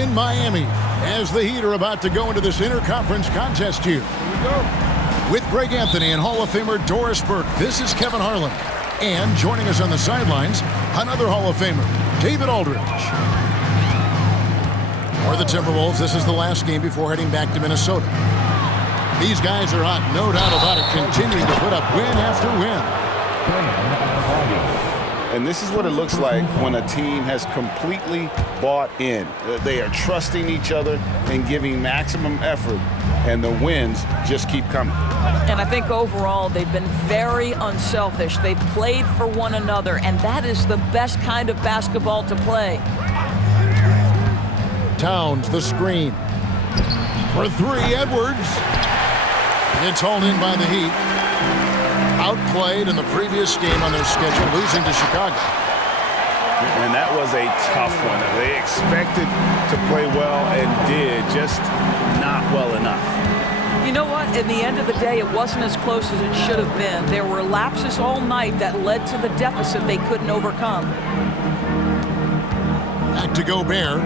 in Miami as the Heat are about to go into this interconference contest here. Here we go. With Greg Anthony and Hall of Famer Doris Burke, this is Kevin Harlan. And joining us on the sidelines, another Hall of Famer, David Aldridge. For the Timberwolves, this is the last game before heading back to Minnesota. These guys are hot, no doubt about it, continuing to put up win after win. And this is what it looks like when a team has completely bought in. They are trusting each other and giving maximum effort, and the wins just keep coming. And I think overall they've been very unselfish. They've played for one another, and that is the best kind of basketball to play. Towns, the screen. For three, Edwards. It's hauled in by the Heat. Outplayed in the previous game on their schedule, losing to Chicago. And that was a tough one. They expected to play well and did, just not well enough. You know what? In the end of the day, it wasn't as close as it should have been. There were lapses all night that led to the deficit they couldn't overcome. Back to Gobert.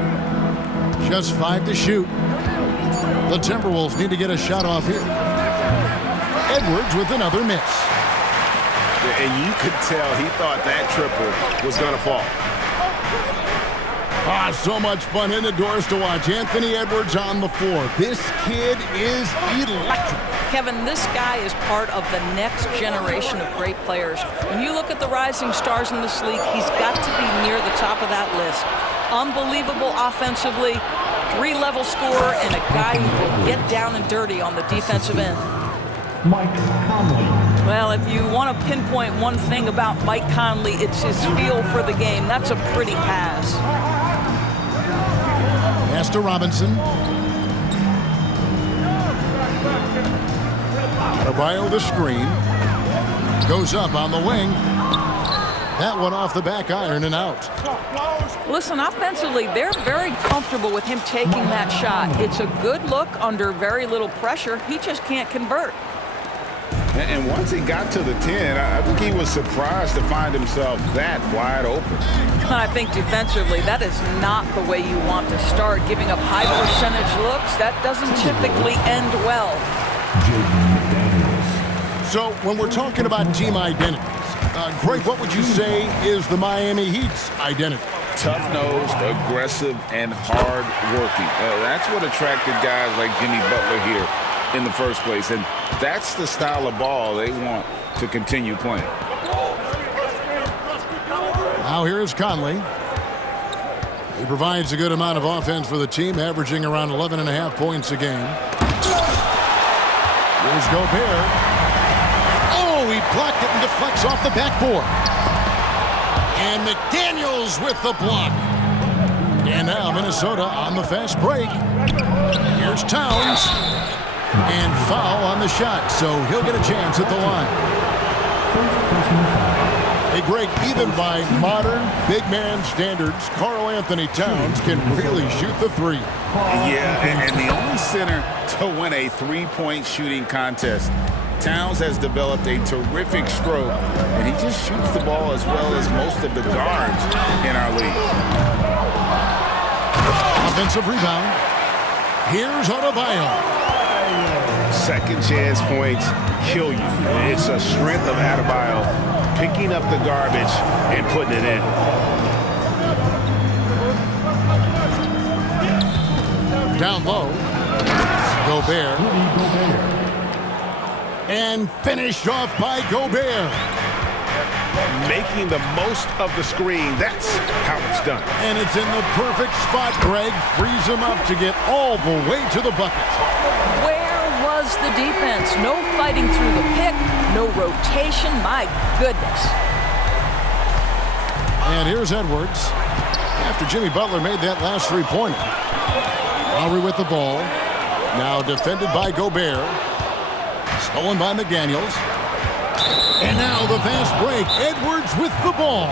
Just 5 to shoot. The Timberwolves need to get a shot off here. Edwards with another miss. And you could tell he thought that triple was going to fall. So much fun in the doors to watch. Anthony Edwards on the floor. This kid is electric. Kevin, this guy is part of the next generation of great players. When you look at the rising stars in this league, he's got to be near the top of that list. Unbelievable offensively, three-level scorer, and a guy who will get down and dirty on the defensive end. Mike Conley. Well, if you want to pinpoint one thing about Mike Conley, it's his feel for the game. That's a pretty pass. Pass to Robinson. Adebayo the screen. Goes up on the wing. That one off the back iron and out. Listen, offensively, they're very comfortable with him taking that shot. It's a good look under very little pressure. He just can't convert. And once he got to the 10, I think he was surprised to find himself that wide open. I think defensively, that is not the way you want to start. Giving up high percentage looks, that doesn't typically end well. So when we're talking about team identities, Greg, what would you say is the Miami Heat's identity? Tough-nosed, aggressive, and hard-working. That's what attracted guys like Jimmy Butler here in the first place, and that's the style of ball they want to continue playing. Now here's Conley. He provides a good amount of offense for the team, averaging around 11.5 points a game. Here's Gobert. Oh, he blocked it and deflects off the backboard. And McDaniels with the block. And now Minnesota on the fast break. Here's Towns. And foul on the shot, so he'll get a chance at the line. Hey, Greg, even by modern big man standards, Karl Anthony Towns can really shoot the three. Yeah, and the only center to win a three-point shooting contest. Towns has developed a terrific stroke, and he just shoots the ball as well as most of the guards in our league. Offensive rebound. Here's Adebayo. Second chance points kill you. It's a strength of Adebayo picking up the garbage and putting it in. Down low. Gobert. And finished off by Gobert. Making the most of the screen. That's how it's done. And it's in the perfect spot, Greg. Frees him up to get all the way to the bucket. Where was the defense? No fighting through the pick, no rotation. My goodness. And here's Edwards. After Jimmy Butler made that last three-pointer. Lowry with the ball. Now defended by Gobert. Stolen by McDaniels. And now the fast break. Edwards with the ball.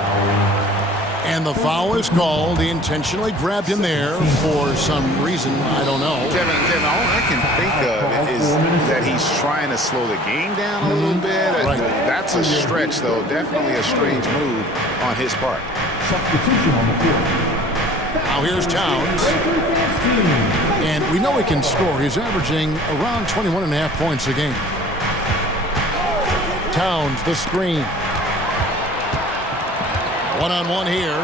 And the foul is called. He intentionally grabbed him there for some reason. I don't know. Kevin, all I can think of is that he's trying to slow the game down a little bit. Right. That's a stretch, though. Definitely a strange move on his part. Now here's Towns. We know he can score. He's averaging around 21.5 points a game. Towns, the screen. One-on-one here.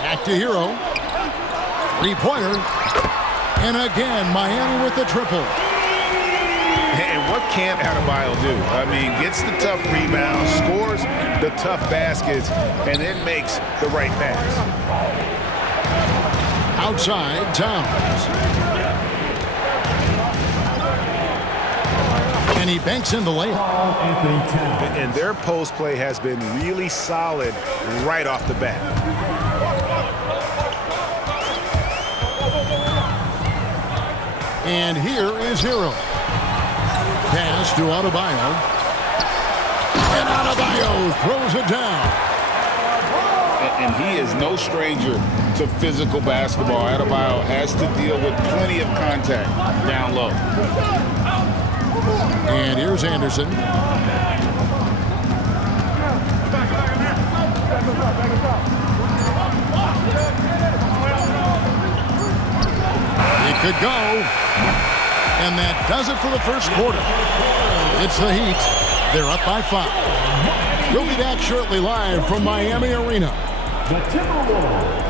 Back to Hero. Three-pointer. And again, Miami with the triple. And what can't Adebayo do? I mean, gets the tough rebounds, scores the tough baskets, and then makes the right pass. Outside, Towns. And he banks in the layup. And their post play has been really solid right off the bat. And here is Hero. Pass to Adebayo. And Adebayo throws it down. And he is no stranger to physical basketball. Adebayo has to deal with plenty of contact down low. And here's Anderson. It could go. And that does it for the first quarter. It's the Heat. They're up by 5. We'll be back shortly live from Miami Arena. The Timberwolves.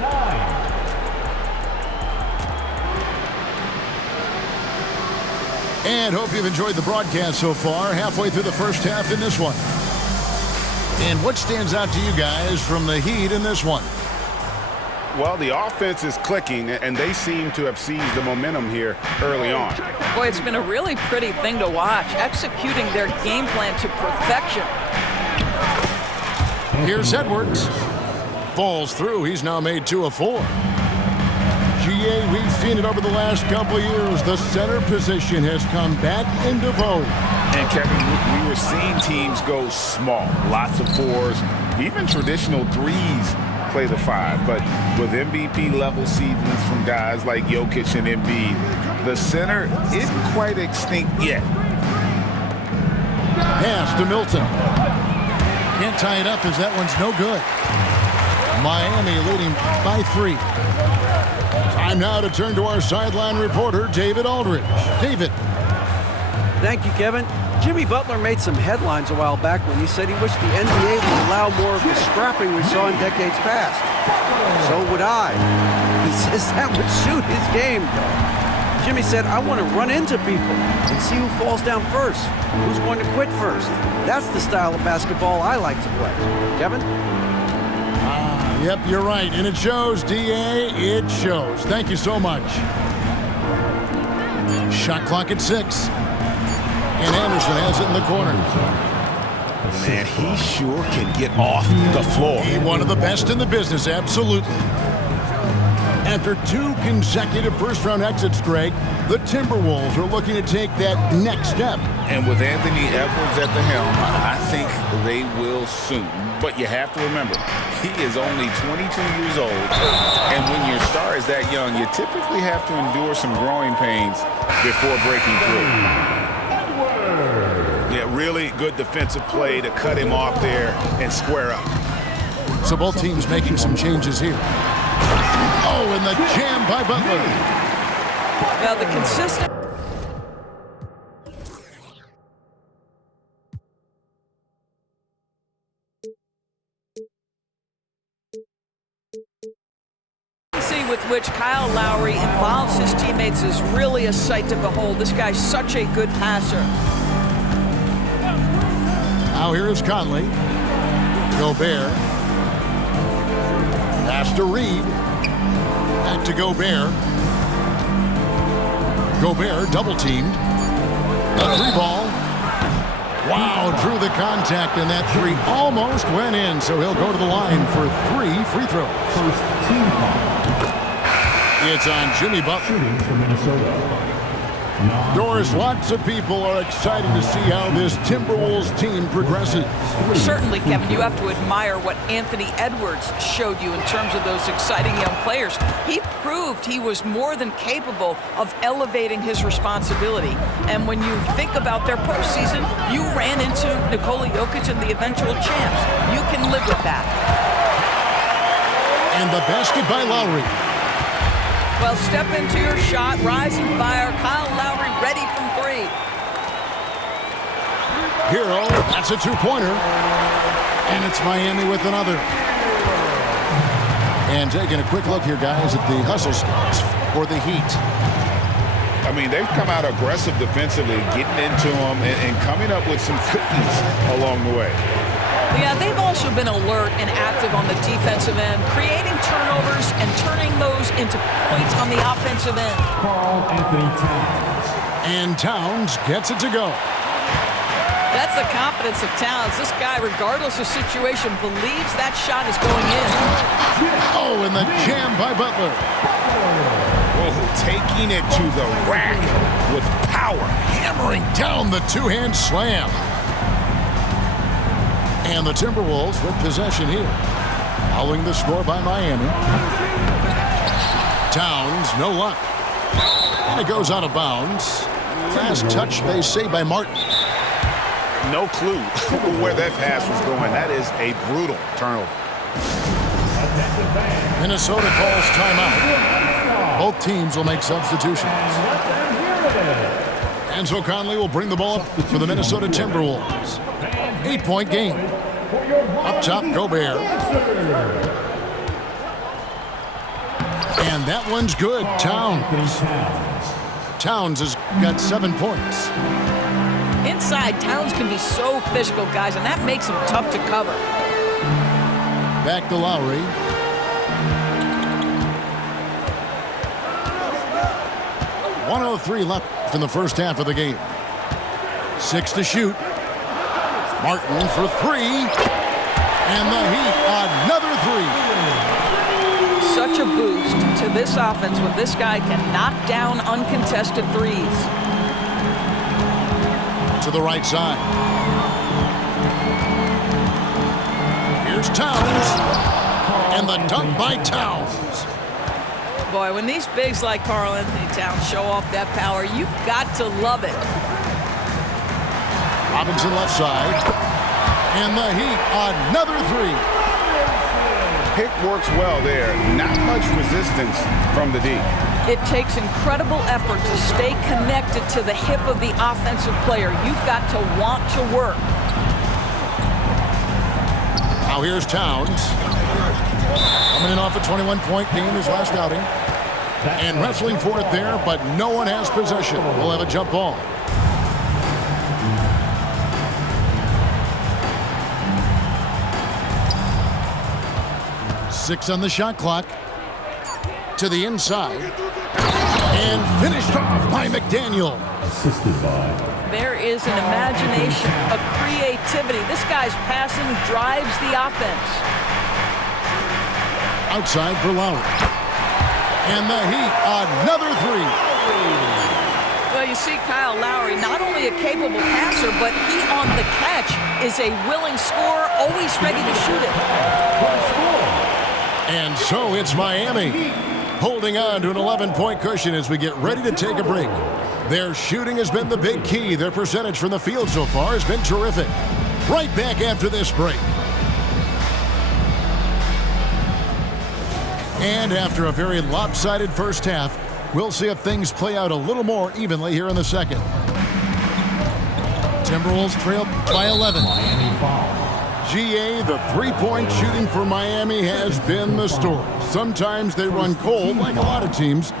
9. And hope you've enjoyed the broadcast so far. Halfway through the first half in this one. And what stands out to you guys from the Heat in this one? Well, the offense is clicking, and they seem to have seized the momentum here early on. Boy, it's been a really pretty thing to watch, executing their game plan to perfection. Here's Edwards. Falls through. He's now made 2 of 4. GA, we've seen it over the last couple of years. The center position has come back into vogue. And, Kevin, we were seeing teams go small, lots of 4s, even traditional 3s play the 5. But with MVP-level seasons from guys like Jokic and Embiid, the center isn't quite extinct yet. Pass to Milton. Can't tie it up as that one's no good. Miami leading by 3. Time now to turn to our sideline reporter, David Aldridge. David. Thank you, Kevin. Jimmy Butler made some headlines a while back when he said he wished the NBA would allow more of the scrapping we saw in decades past. So would I. He says that would suit his game. Jimmy said, I want to run into people and see who falls down first, who's going to quit first. That's the style of basketball I like to play. Kevin? Yep, you're right. And it shows, D.A. It shows. Thank you so much. Shot clock at 6. And Anderson has it in the corner. Man, he sure can get off the floor. He's one of the best in the business, absolutely. After 2 consecutive first-round exits, Greg, the Timberwolves are looking to take that next step. And with Anthony Edwards at the helm, I think they will soon. But you have to remember, he is only 22 years old. And when your star is that young, you typically have to endure some growing pains before breaking through. Yeah, really good defensive play to cut him off there and square up. So both teams making some changes here. Oh, and the jam by Butler. Now the consistent with which Kyle Lowry involves his teammates is really a sight to behold. This guy's such a good passer. Now here is Conley. Gobert. Pass to Reed. Back to Gobert. Gobert double-teamed. The 3 ball. Wow, drew the contact, and that 3 almost went in, so he'll go to the line for 3 free throws. First team foul. It's on Jimmy Butler. Shooting for Minnesota. Doris, lots of people are excited to see how this Timberwolves team progresses. Certainly, Kevin, you have to admire what Anthony Edwards showed you in terms of those exciting young players. He proved he was more than capable of elevating his responsibility. And when you think about their postseason, you ran into Nikola Jokic and the eventual champs. You can live with that. And the basket by Lowry. Well, step into your shot, rise and fire. Kyle Lowry ready from three. Hero, that's a two-pointer. And it's Miami with another. And taking a quick look here, guys, at the hustle stats for the Heat. I mean, they've come out aggressive defensively, getting into them and coming up with some cookies along the way. Yeah, they've also been alert and active on the defensive end, creating turnovers and turning those into points on the offensive end. Karl Anthony Towns. And Towns gets it to go. That's the confidence of Towns. This guy, regardless of situation, believes that shot is going in. Oh, and the jam by Butler. Oh, taking it to the rack with power. Hammering down the two-hand slam. And the Timberwolves with possession here. Following the score by Miami. Towns, no luck. And it goes out of bounds. Last touch, they say, by Martin. No clue where that pass was going. That is a brutal turnover. Minnesota calls timeout. Both teams will make substitutions. Enzo Conley will bring the ball up for the Minnesota Timberwolves. 8-point game. Up top, Gobert. And that one's good. Towns has got 7 points. Inside, Towns can be so physical, guys, and that makes him tough to cover. Back to Lowry. .103 left in the first half of the game. 6 to shoot. Martin for 3. And the Heat, another 3. Such a boost to this offense when this guy can knock down uncontested threes. To the right side. Here's Towns. And the dunk by Towns. Boy, when these bigs like Karl Anthony Towns show off that power, you've got to love it. Robinson left side. And the Heat, another 3. Pick works well there. Not much resistance from the D. It takes incredible effort to stay connected to the hip of the offensive player. You've got to want to work. Now here's Towns. Coming in off a 21-point game his last outing. And wrestling for it there, but no one has possession. We'll have a jump ball. Six on the shot clock. To the inside. And finished off by McDaniel. Assisted by. There is an imagination, a creativity. This guy's passing drives the offense. Outside for Lowry. And the Heat, another 3. Well, you see Kyle Lowry, not only a capable passer, but he on the catch is a willing scorer, always ready to shoot it. And so it's Miami holding on to an 11-point cushion as we get ready to take a break. Their shooting has been the big key. Their percentage from the field so far has been terrific. Right back after this break. And after a very lopsided first half, we'll see if things play out a little more evenly here in the second. Timberwolves trail by 11. GA, the three-point shooting for Miami has been the story. Sometimes they run cold, like a lot of teams.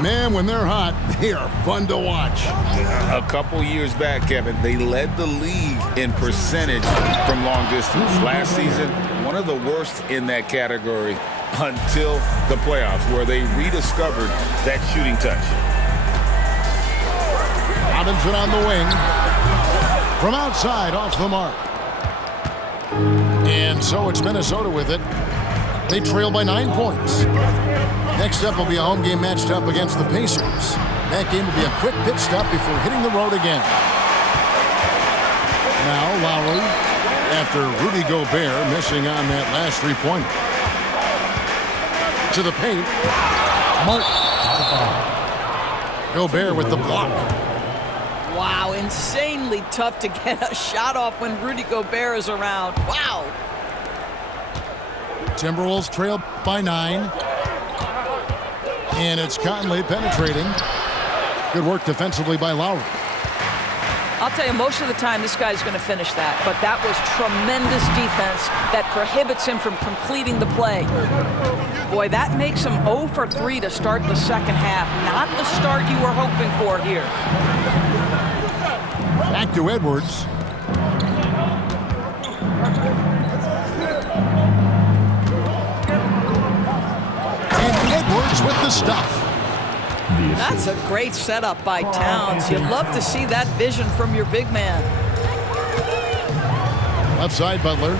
Man, when they're hot, they are fun to watch. A couple years back, Kevin, they led the league in percentage from long distance. Last season, one of the worst in that category until the playoffs, where they rediscovered that shooting touch. Robinson on the wing. From outside, off the mark. And so it's Minnesota with it. They trail by 9 points. Next up will be a home game matched up against the Pacers. That game will be a quick pit stop before hitting the road again. Now Lowry, after Rudy Gobert missing on that last three-pointer. To the paint. Martin. Gobert with the block. Wow, insanely tough to get a shot off when Rudy Gobert is around. Wow. Timberwolves trail by 9. And it's Conley penetrating. Good work defensively by Lowry. I'll tell you, most of the time this guy's going to finish that, but that was tremendous defense that prohibits him from completing the play. Boy, that makes him 0 for 3 to start the second half. Not the start you were hoping for here. Back to Edwards. And Edwards with the stuff. That's a great setup by Towns. You'd love to see that vision from your big man. Left side, Butler.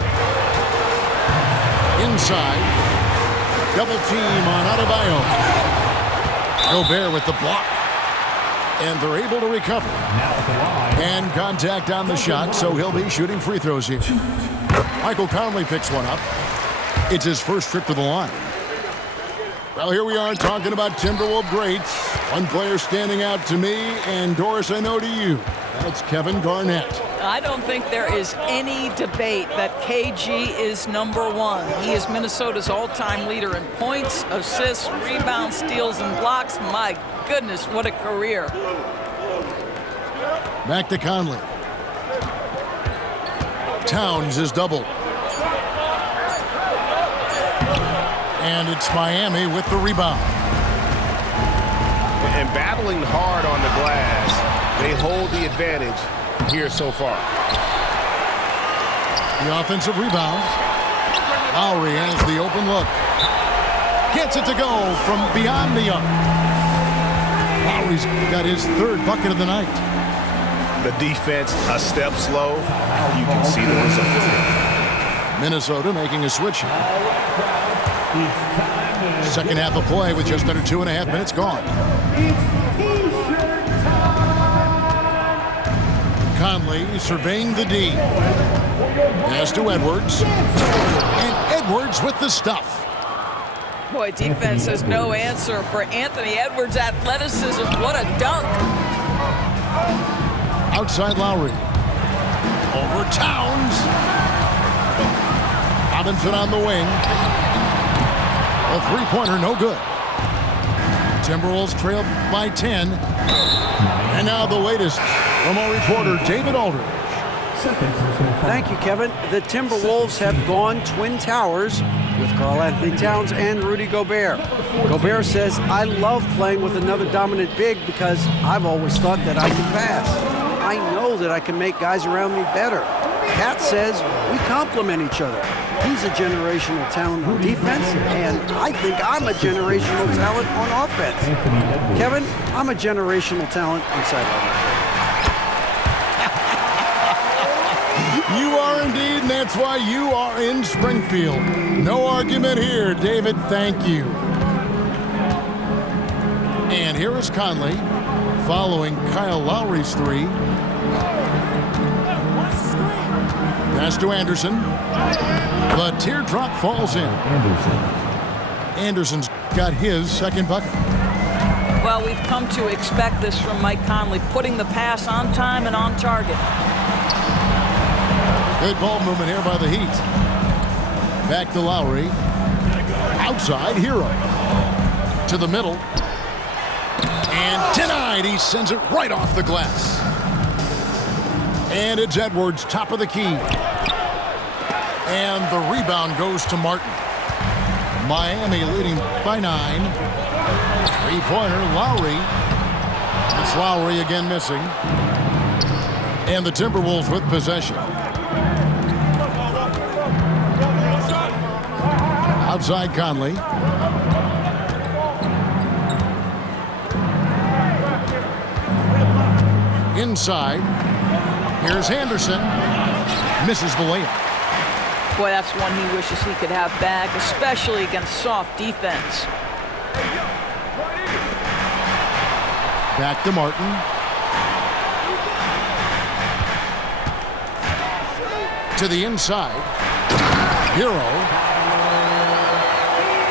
Inside. Double team on Adebayo. Gobert with the block. And they're able to recover. And contact on the shot, so he'll be shooting free throws here. Michael Conley picks one up. It's his first trip to the line. Well, here we are talking about Timberwolves greats. One player standing out to me, and Doris, I know to you. That's Kevin Garnett. I don't think there is any debate that KG is number one. He is Minnesota's all-time leader in points, assists, rebounds, steals, and blocks. My goodness, what a career. Back to Conley. Towns is doubled. And it's Miami with the rebound. And battling hard on the glass, they hold the advantage here so far. The offensive rebound. Lowry has the open look. Gets it to go from beyond the arc. Lowry's got his third bucket of the night. The defense a step slow. You can see the results. Minnesota making a switch here. Second half of play with just under 2.5 minutes gone. Conley surveying the D. Pass to Edwards. And Edwards with the stuff. Boy, defense has no answer for Anthony Edwards' athleticism. What a dunk. Outside Lowry. Over Towns. Robinson on the wing. A three-pointer, no good. Timberwolves trail by 10. And now the latest from our reporter, David Aldridge. Thank you, Kevin. The Timberwolves have gone Twin Towers with Karl-Anthony Towns and Rudy Gobert. Gobert says, I love playing with another dominant big because I've always thought that I can pass. I know that I can make guys around me better. Cat says we complement each other. He's a generational talent on defense, and I think I'm a generational talent on offense. Kevin, I'm a generational talent on sideline. You are indeed, and that's why you are in Springfield. No argument here, David. Thank you. And here is Conley following Kyle Lowry's three. Pass to Anderson. The teardrop falls in. Anderson's got his second bucket. Well, we've come to expect this from Mike Conley, putting the pass on time and on target. Good ball movement here by the Heat. Back to Lowry. Outside, Hero. To the middle. And denied. He sends it right off the glass. And it's Edwards, top of the key. And the rebound goes to Martin. Miami leading by 9. Three-pointer, Lowry. It's Lowry again missing. And the Timberwolves with possession. Outside Conley. Inside. Here's Anderson. Misses the layup. Boy, that's one he wishes he could have back, especially against soft defense. Back to Martin. To the inside. Hero.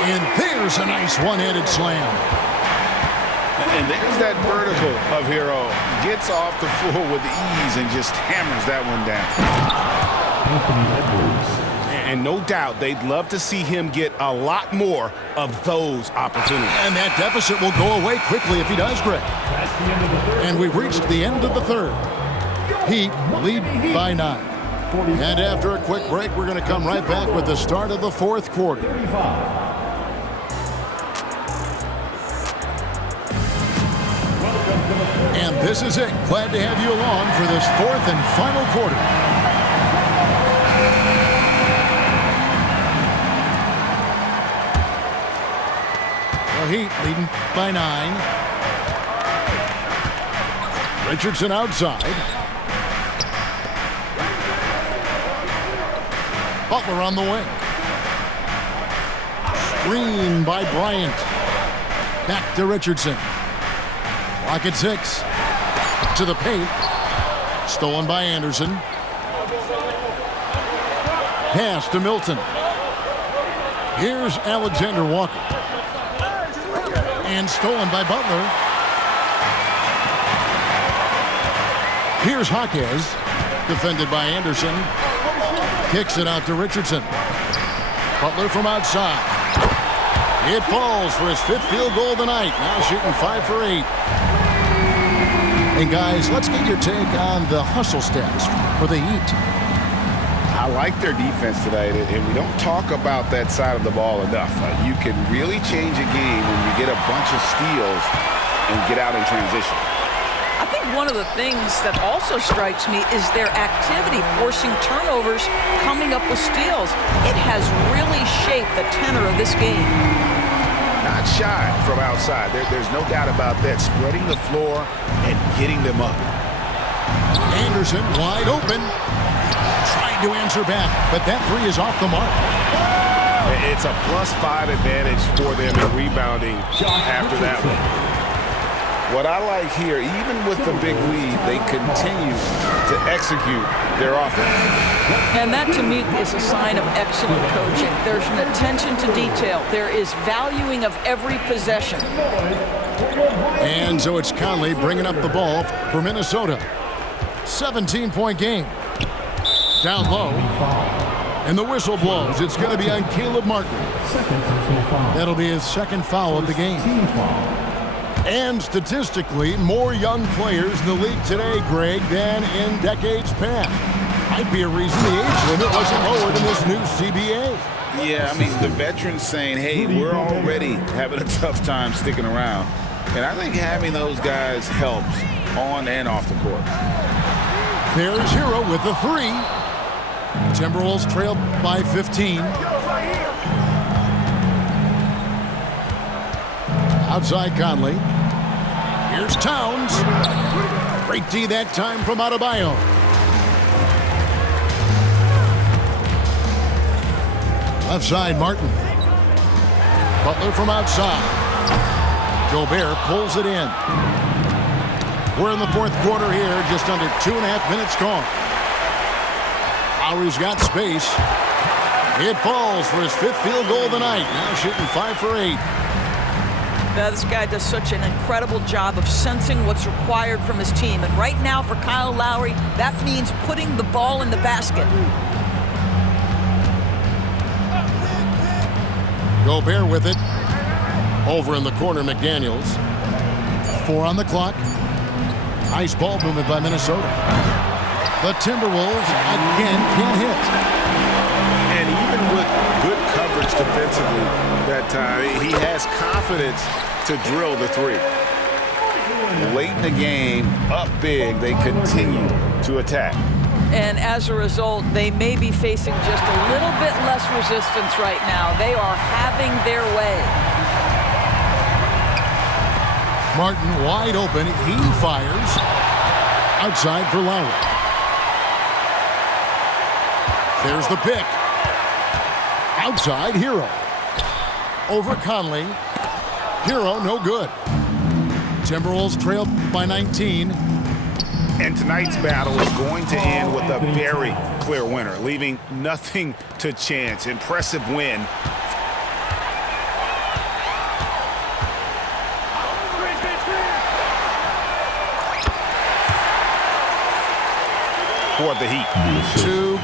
And there's a nice one-handed slam. And there's that vertical of Hero. Gets off the floor with ease and just hammers that one down. Anthony Edwards. And no doubt they'd love to see him get a lot more of those opportunities. And that deficit will go away quickly if he does, Greg. And we've reached the end of the third. Heat lead by 9. And after a quick break, we're going to come right back with the start of the fourth quarter. And this is it. Glad to have you along for this fourth and final quarter. The Heat leading by 9. Richardson outside. Butler on the wing. Screen by Bryant. Back to Richardson. Clock at 6. To the paint. Stolen by Anderson. Pass to Milton. Here's Alexander Walker. And stolen by Butler. Here's Jaquez. Defended by Anderson. Kicks it out to Richardson. Butler from outside. It falls for his 5th field goal tonight. Now shooting 5 for 8. And guys, let's get your take on the hustle stats for the Heat. I like their defense tonight, and we don't talk about that side of the ball enough. You can really change a game when you get a bunch of steals and get out in transition. I think one of the things that also strikes me is their activity forcing turnovers, coming up with steals. It has really shaped the tenor of this game. Not shy from outside. There's no doubt about that. Spreading the floor and getting them up. Anderson wide open. Trying to answer back, but that 3 is off the mark. It's a +5 advantage for them in rebounding after that one. What I like here, even with the big lead, they continue to execute their offense. And that, to me, is a sign of excellent coaching. There's an attention to detail. There is valuing of every possession. And so it's Conley bringing up the ball for Minnesota. 17-point game. Down low. And the whistle blows. It's going to be on Caleb Martin. That'll be his 2nd foul of the game. And statistically, more young players in the league today, Greg, than in decades past. Might be a reason the age limit wasn't lowered in this new CBA. Yeah, I mean, the veterans saying, hey, we're already having a tough time sticking around. And I think having those guys helps on and off the court. There's Hero with the 3. Timberwolves trail by 15. Outside Conley. Here's Towns. Great D that time from Adebayo. Left side, Martin. Butler from outside. Gobert pulls it in. We're in the fourth quarter here, just under 2.5 minutes gone. Lowry's got space. It falls for his 5th field goal of the night. Now shooting 5 for 8. This guy does such an incredible job of sensing what's required from his team. And right now for Kyle Lowry, that means putting the ball in the basket. Gobert with it. Over in the corner, McDaniels. 4 on the clock. Nice ball movement by Minnesota. The Timberwolves again can't hit. And even with good coverage defensively that time, he has confidence to drill the 3. Late in the game, up big, they continue to attack. And as a result, they may be facing just a little bit less resistance right now. They are having their way. Martin wide open. He fires. Outside for Lowry. There's the pick. Outside, Hero. Over Conley. Hero, no good. Timberwolves trail by 19. And tonight's battle is going to end with a very clear winner, leaving nothing to chance. Impressive win for the Heat. 2